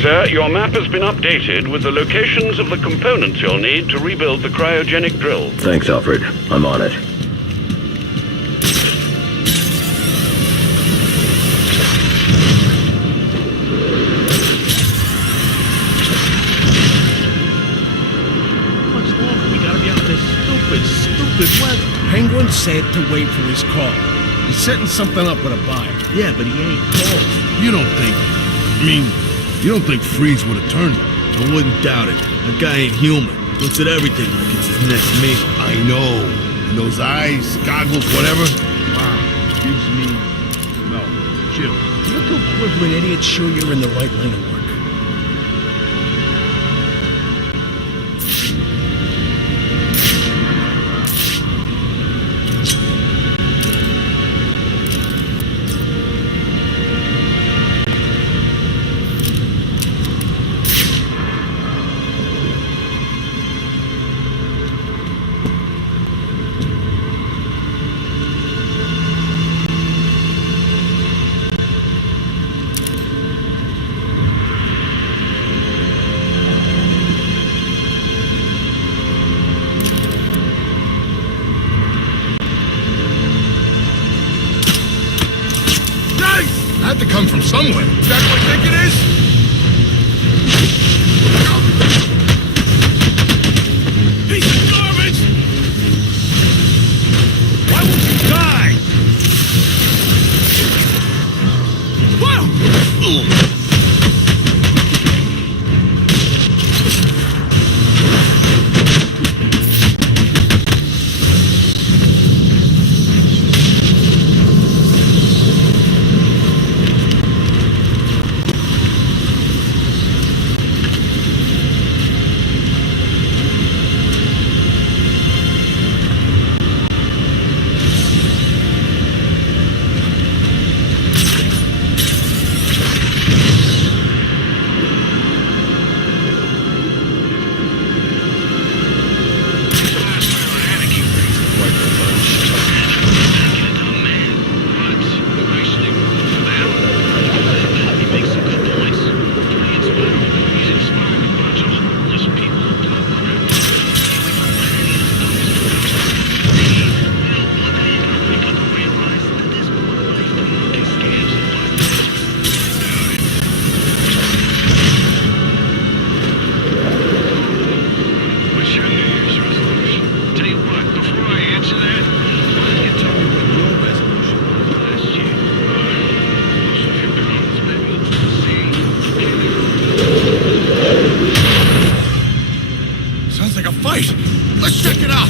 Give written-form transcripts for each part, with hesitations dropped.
Sir, your map has been updated with the locations of the components you'll need to rebuild the cryogenic drill. Thanks, Alfred. I'm on it. Much longer we gotta be out in this stupid weather. Penguin said to wait for his call. He's setting something up with a buyer. Yeah, but he ain't called. You don't think... you don't think Freeze would have turned him? I wouldn't doubt it. That guy ain't human. Looks at everything like it's his next meal. I know. And those eyes, goggles, whatever. Wow. Gives me... no, chill. You two quibbling idiots sure you're in the right line of work. Had to come from somewhere. Is that what I think it is? Piece of garbage! Why won't you die? Whoa! Sounds like a fight. Let's check it out.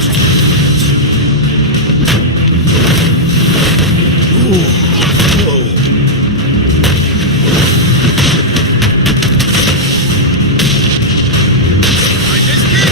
Whoa. Like this kid?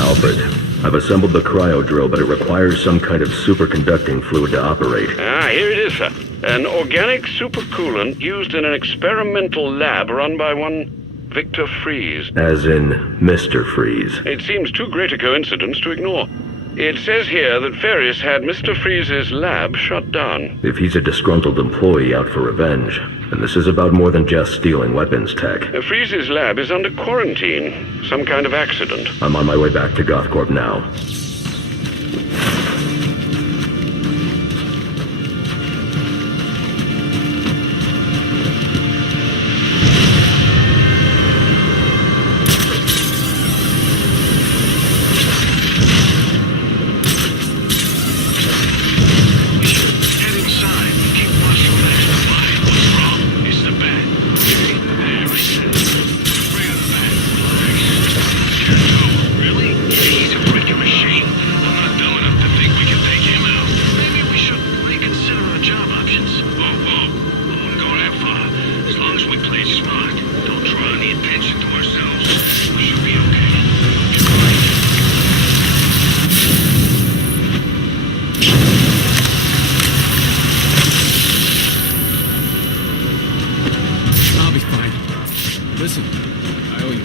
Alfred, I've assembled the cryo drill, but it requires some kind of superconducting fluid to operate. Here it is, sir. An organic supercoolant used in an experimental lab run by one Victor Freeze. As in Mr. Freeze. It seems too great a coincidence to ignore. It says here that Ferris had Mr. Freeze's lab shut down. If he's a disgruntled employee out for revenge, then this is about more than just stealing weapons tech. Freeze's lab is under quarantine. Some kind of accident. I'm on my way back to Gothcorp now. Listen, I owe you.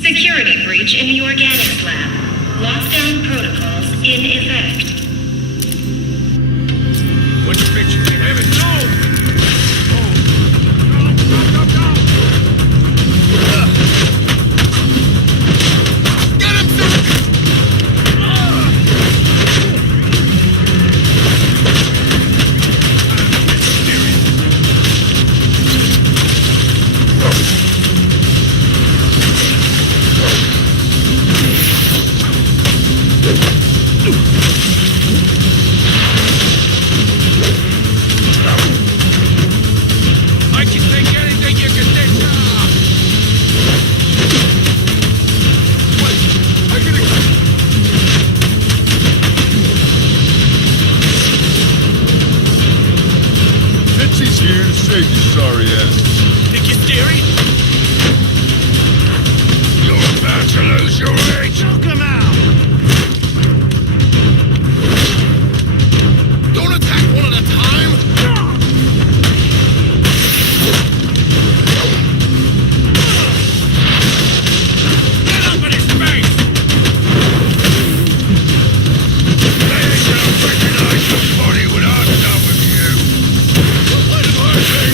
Security breach in the organics lab. Lockdown protocols in effect. What's your picture? Damn it, no! Get him, I can take anything you can take. What? I can... Mitzi's here to save you, sorry ass. Think you're scary? You're about to lose your way. Choke him out! Don't attack one at a time. Get up in his face! They ain't gonna recognize your body when I'm done with you. Let him hurt me.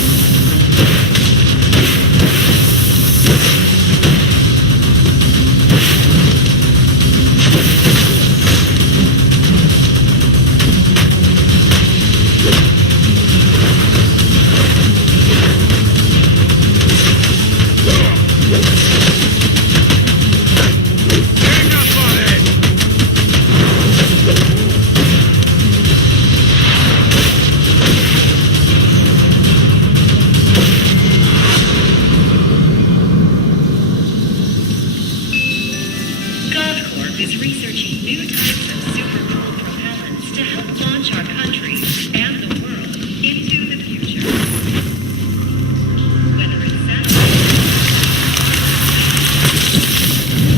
Hang up on it! GovCorp is researching new types of super-cool propellants to help launch our country and the world into the future. Whether it's satellites,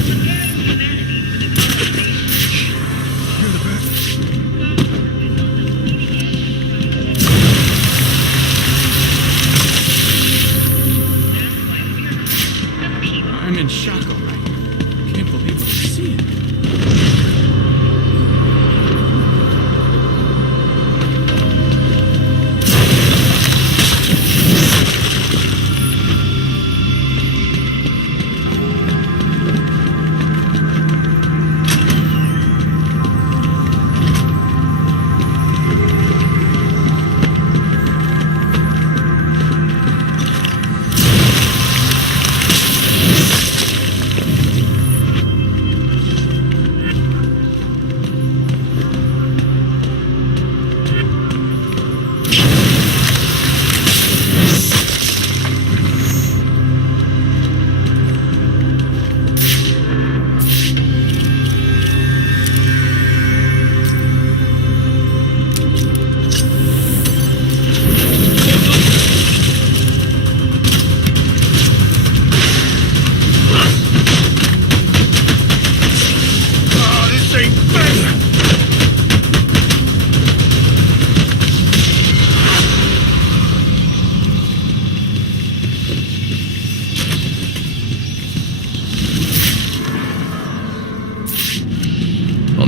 preparing humanity for the colonization. You're the best. That's why we're the people. I'm in shock already. Can't believe what I see.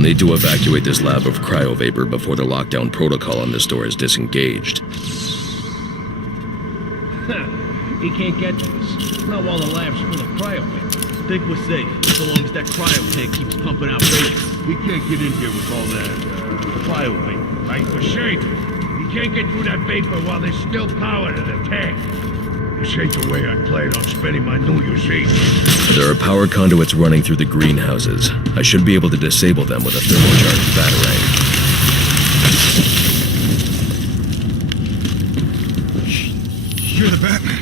need to evacuate this lab of cryovapor before the lockdown protocol on this door is disengaged. He can't get to us. Not while the lab's full of cryovapor. Think we're safe, so long as that cryo tank keeps pumping out vapor. We can't get in here with all that cryo vapor, right? We're safe. You can't get through that vapor while there's still power to the tank. This ain't the way I planned on spending my New Year's Eve. There are power conduits running through the greenhouses. I should be able to disable them with a thermocharged batarang. You're the Batman.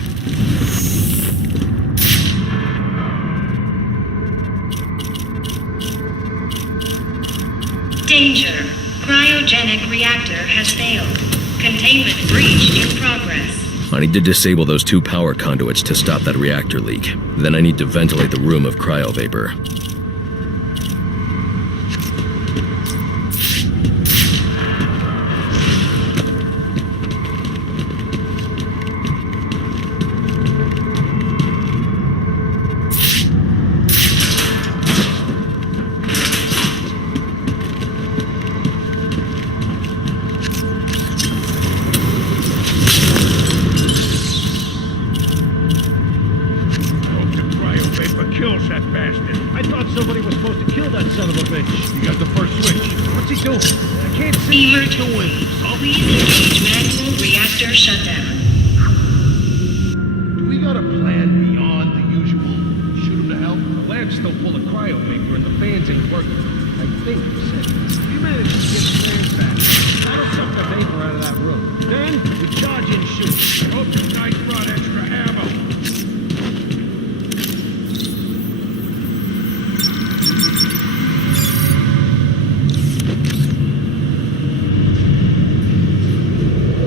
Danger. Cryogenic reactor has failed. Containment breach in progress. I need to disable those 2 power conduits to stop that reactor leak. Then I need to ventilate the room of cryovapor. Kills that bastard. I thought somebody was supposed to kill that son of a bitch. He got the first switch. What's he doing? I can't see what he's doing. Please engage manual reactor shutdown. Do we got a plan beyond the usual shoot him to hell? The lab's still full of cryovapor and the fans ain't working. I think he said. You managed to get the fans back. That'll suck the vapor out of that room. Then we charge and shoot. Hope the guys brought extra ammo.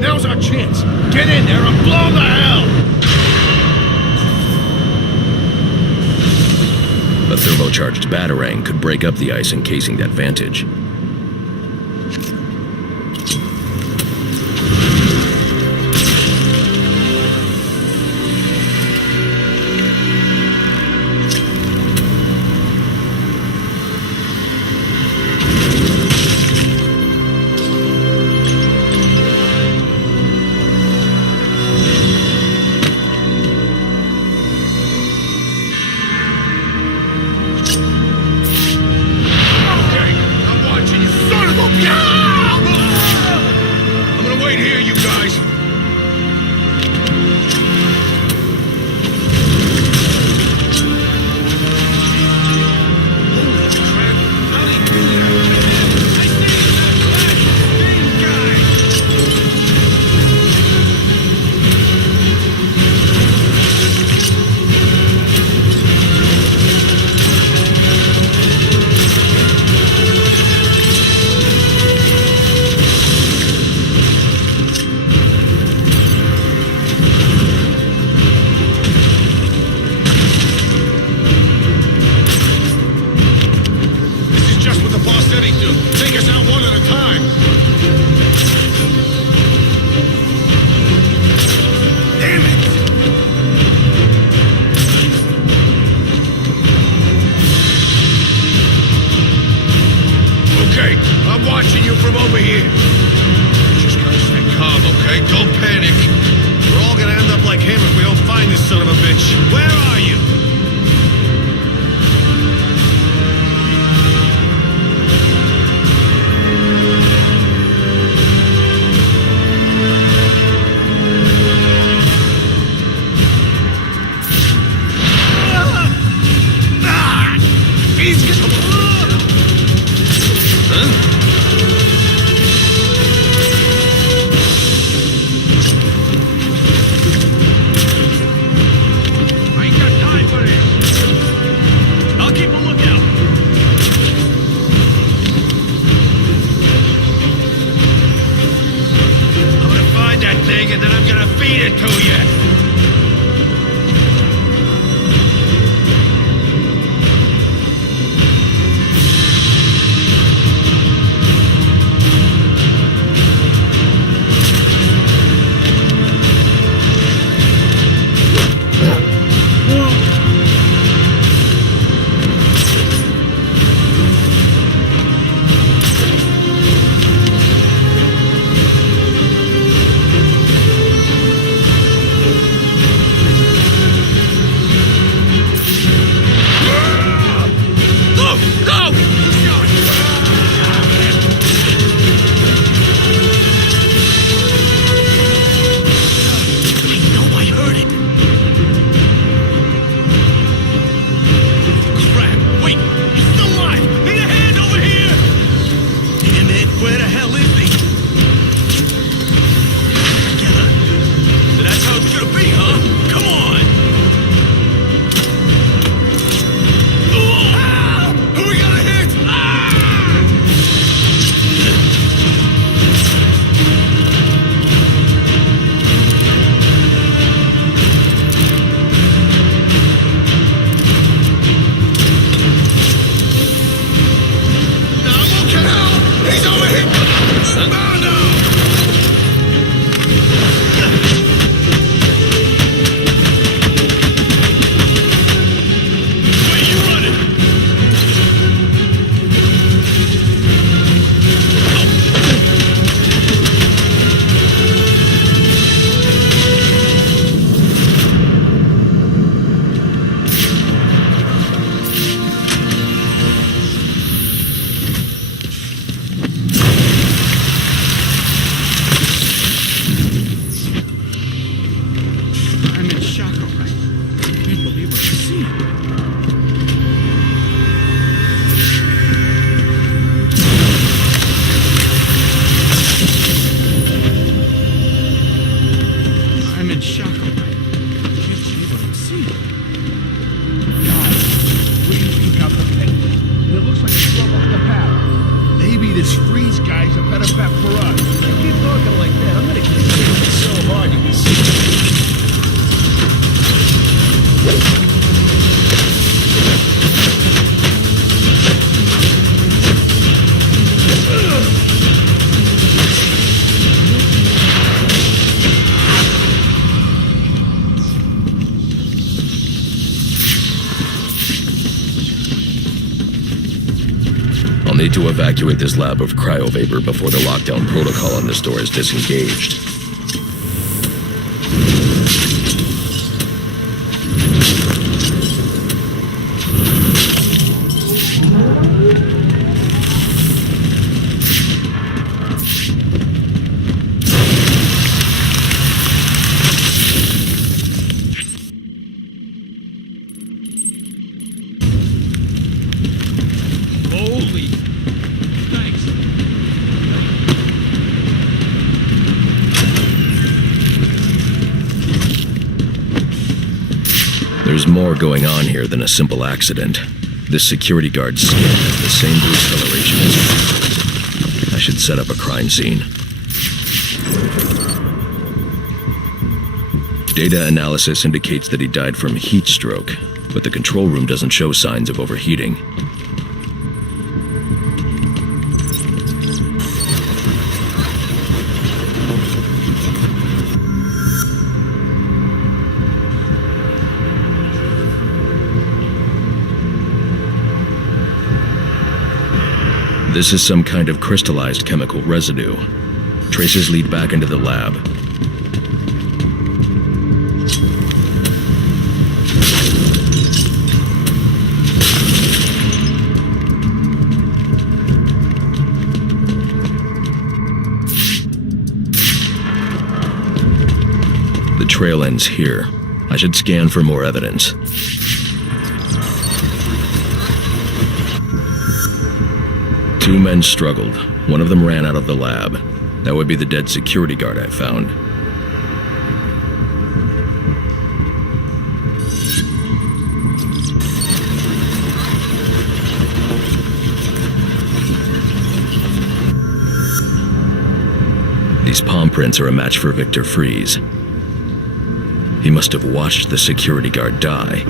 Now's our chance. Get in there and blow the hell! A thermocharged batarang could break up the ice encasing that vantage. guarding these secrets. I'll need to evacuate this lab of cryovapor before the lockdown protocol on this door is disengaged. Holy. Thanks. There's more going on here than a simple accident. This security guard's skin has the same discoloration as mine. I should set up a crime scene. Data analysis indicates that he died from heat stroke, but the control room doesn't show signs of overheating. This is some kind of crystallized chemical residue. Traces lead back into the lab. The trail ends here. I should scan for more evidence. Two men struggled. One of them ran out of the lab. That would be the dead security guard I found. These palm prints are a match for Victor Fries. He must have watched the security guard die.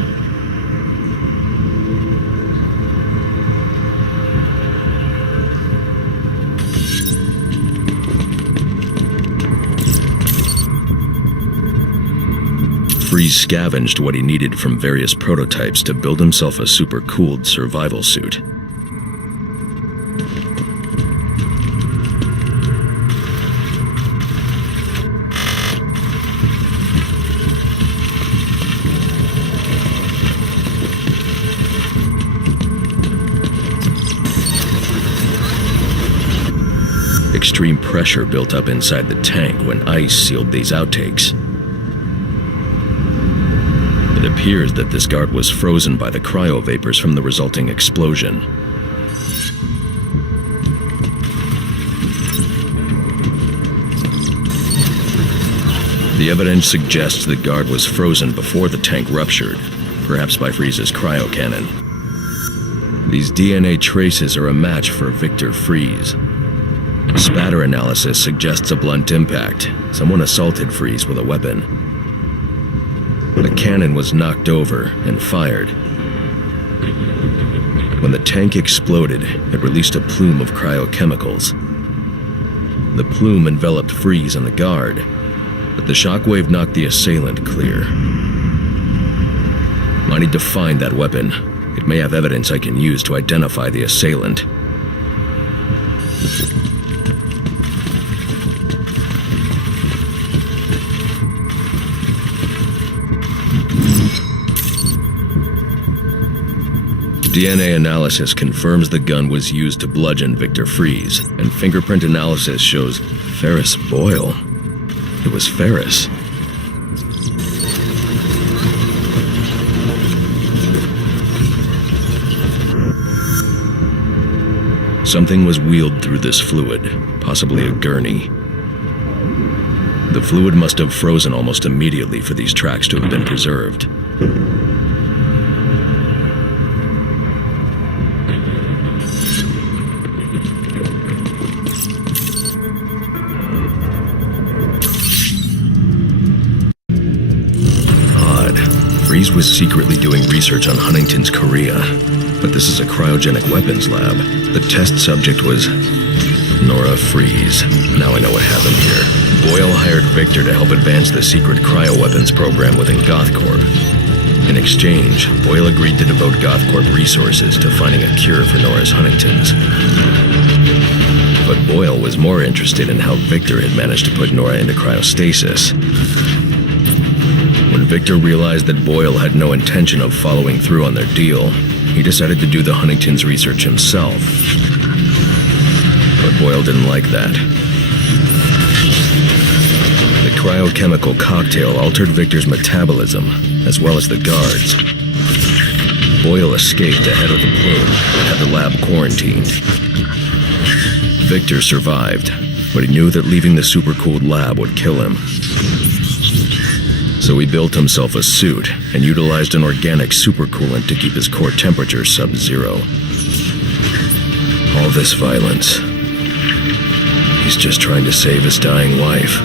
Fries scavenged what he needed from various prototypes to build himself a super-cooled survival suit. Extreme pressure built up inside the tank when ice sealed these outtakes. It appears that this guard was frozen by the cryovapors from the resulting explosion. The evidence suggests the guard was frozen before the tank ruptured, perhaps by Fries's cryocannon. These DNA traces are a match for Victor Fries. Spatter analysis suggests a blunt impact. Someone assaulted Fries with a weapon. The cannon was knocked over and fired. When the tank exploded, it released a plume of cryochemicals. The plume enveloped Fries and the guard, but the shockwave knocked the assailant clear. I need to find that weapon. It may have evidence I can use to identify the assailant. DNA analysis confirms the gun was used to bludgeon Victor Fries, and fingerprint analysis shows Ferris Boyle. It was Ferris. Something was wheeled through this fluid, possibly a gurney. The fluid must have frozen almost immediately for these tracks to have been preserved. Freeze was secretly doing research on Huntington's Korea, but this is a cryogenic weapons lab. The test subject was Nora Freeze. Now I know what happened here. Boyle hired Victor to help advance the secret cryoweapons program within GothCorp. In exchange, Boyle agreed to devote GothCorp resources to finding a cure for Nora's Huntington's. But Boyle was more interested in how Victor had managed to put Nora into cryostasis. When Victor realized that Boyle had no intention of following through on their deal, he decided to do the Huntington's research himself. But Boyle didn't like that. The cryochemical cocktail altered Victor's metabolism, as well as the guards. Boyle escaped ahead of the plume and had the lab quarantined. Victor survived, but he knew that leaving the supercooled lab would kill him. So he built himself a suit and utilized an organic supercoolant to keep his core temperature sub-zero. All this violence. He's just trying to save his dying wife.